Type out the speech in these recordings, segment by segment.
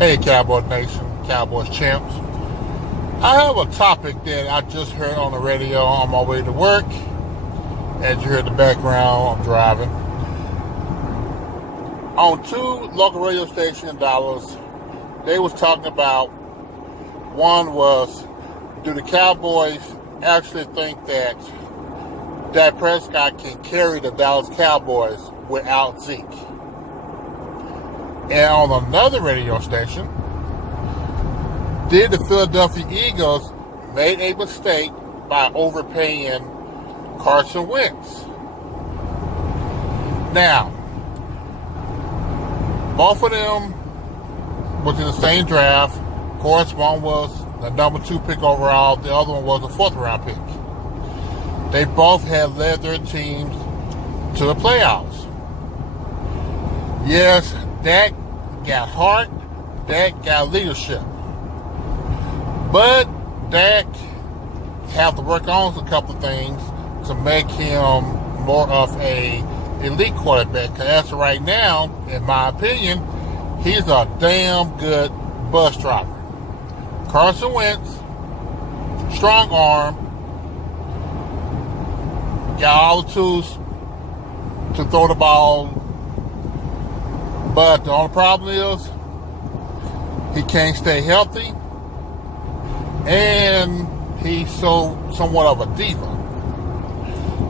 Hey, Cowboys Nation, Cowboys champs. I have a topic that I just heard on the radio on my way to work. As you hear in the background, I'm driving. On two local radio stations in Dallas, they was talking about, one was, do the Cowboys actually think that Dak Prescott can carry the Dallas Cowboys without Zeke? And on another radio station, did the Philadelphia Eagles make a mistake by overpaying Carson Wentz? Now, both of them was in the same draft. Of course, one was the number 2 pick overall. The other one was a 4th round pick. They both had led their teams to the playoffs. Yes, Dak got heart, Dak got leadership. But Dak have to work on a couple of things to make him more of a elite quarterback. Because as of right now, in my opinion, he's a damn good bus driver. Carson Wentz, strong arm, got all the tools to throw the ball. But the only problem is he can't stay healthy, and he's somewhat of a diva.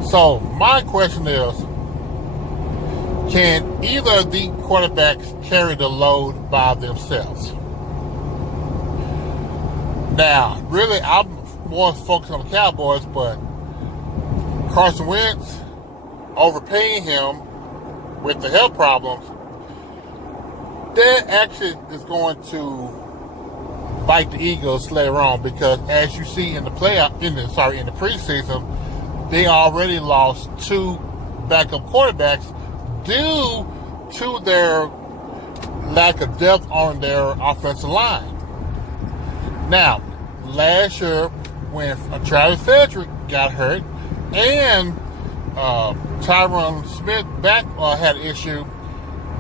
So my question is, can either of the quarterbacks carry the load by themselves? Now, really, I'm more focused on the Cowboys, but Carson Wentz, overpaying him with the health problems, that actually is going to bite the Eagles later on, because as you see in the preseason, they already lost 2 backup quarterbacks due to their lack of depth on their offensive line. Now, last year when Travis Frederick got hurt and Tyron Smith had an issue,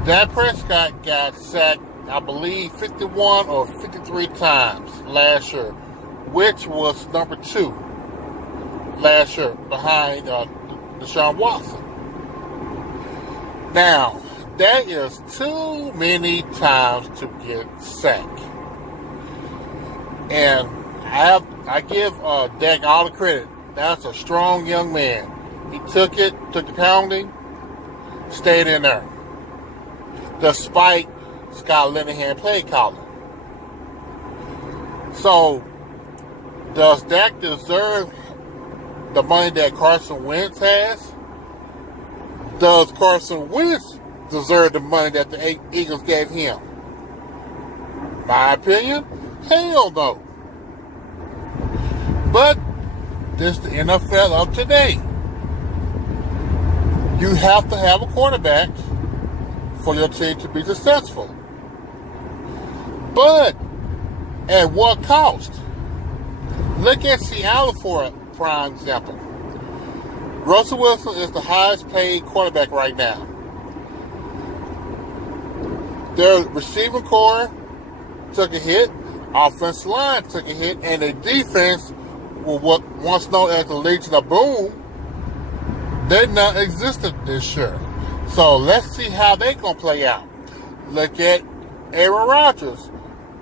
Dak Prescott got sacked, I believe, 51 or 53 times last year, which was number 2 last year behind Deshaun Watson. Now, that is too many times to get sacked. And I give Dak all the credit. That's a strong young man. He took the pounding, stayed in there, despite Scott Linehan play calling. So, does Dak deserve the money that Carson Wentz has? Does Carson Wentz deserve the money that the Eagles gave him? My opinion, hell no. But this is the NFL of today. You have to have a quarterback for your team to be successful. But at what cost? Look at Seattle for a prime example. Russell Wilson is the highest paid quarterback right now. Their receiving core took a hit, offensive line took a hit, and their defense, what once known as the Legion of Boom, they're not existent this year. So let's see how they're going to play out. Look at Aaron Rodgers,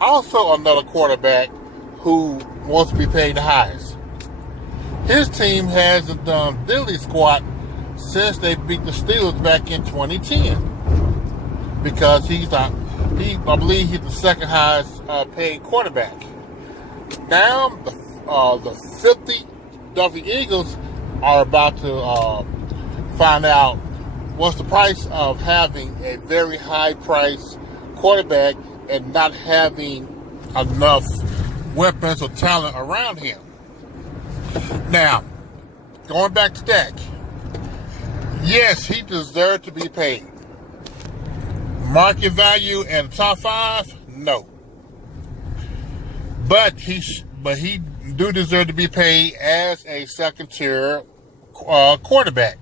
also another quarterback who wants to be paid the highest. His team hasn't done diddly squat since they beat the Steelers back in 2010, because I believe he's the second highest paid quarterback. Now the Philadelphia Eagles are about to find out what's the price of having a very high price quarterback and not having enough weapons or talent around him. Now, going back to Dak, yes, he deserved to be paid. Market value in the top 5, no. But he do deserve to be paid as a second-tier quarterback,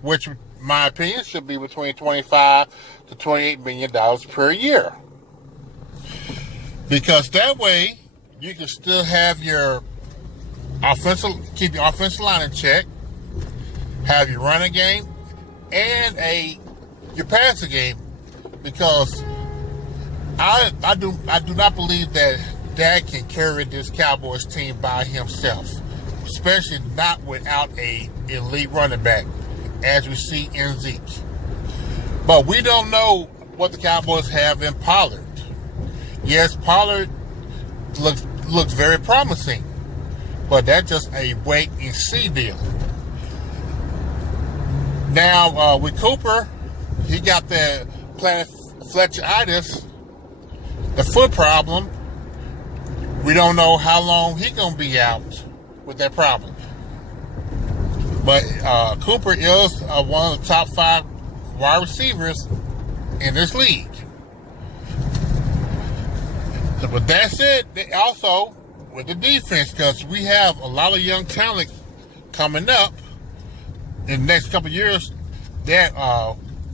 which, in my opinion, should be between $25 to $28 million per year. Because that way you can still have your keep your offensive line in check, have your running game, and your passing game. Because I do not believe that Dak can carry this Cowboys team by himself, especially not without a elite running back, as we see in Zeke. But we don't know what the Cowboys have in Pollard. Yes, Pollard looks very promising, but that's just a wait and see deal. Now with Cooper, he got the plantar fasciitis, the foot problem. We don't know how long he's gonna be out with that problem. But Cooper is one of the top 5 wide receivers in this league. But that said, also with the defense, because we have a lot of young talent coming up in the next couple of years that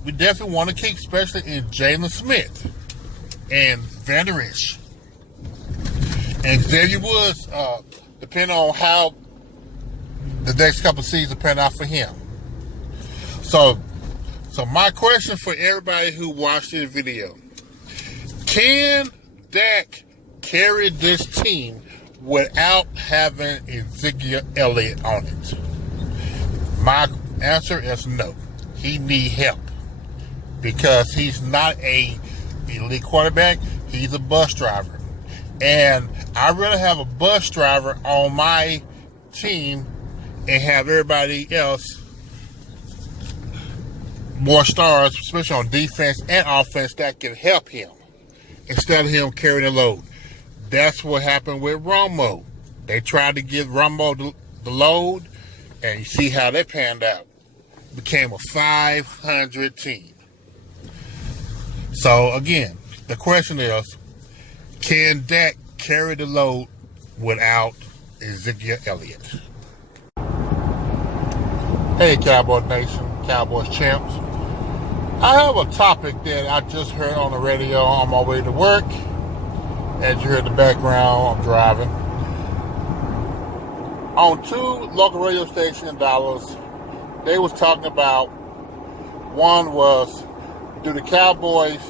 we definitely want to keep, especially in Jalen Smith and Van Der Esch. And Xavier Woods, depending on how the next couple of seasons pan out for him. So my question for everybody who watched this video: can Dak carry this team without having Ezekiel Elliot on it? My answer is no. He needs help because he's not a elite quarterback. He's a bus driver. And I'd rather have a bus driver on my team and have everybody else more stars, especially on defense and offense, that can help him instead of him carrying the load. That's what happened with Romo. They tried to give Romo the load, and you see how that panned out. Became a 500 team. So again, the question is, can Dak carry the load without Ezekiel Elliott? Hey, Cowboy Nation, Cowboys champs. I have a topic that I just heard on the radio on my way to work. As you heard in the background, I'm driving. On 2 local radio stations in Dallas, they was talking about, one was, do the Cowboys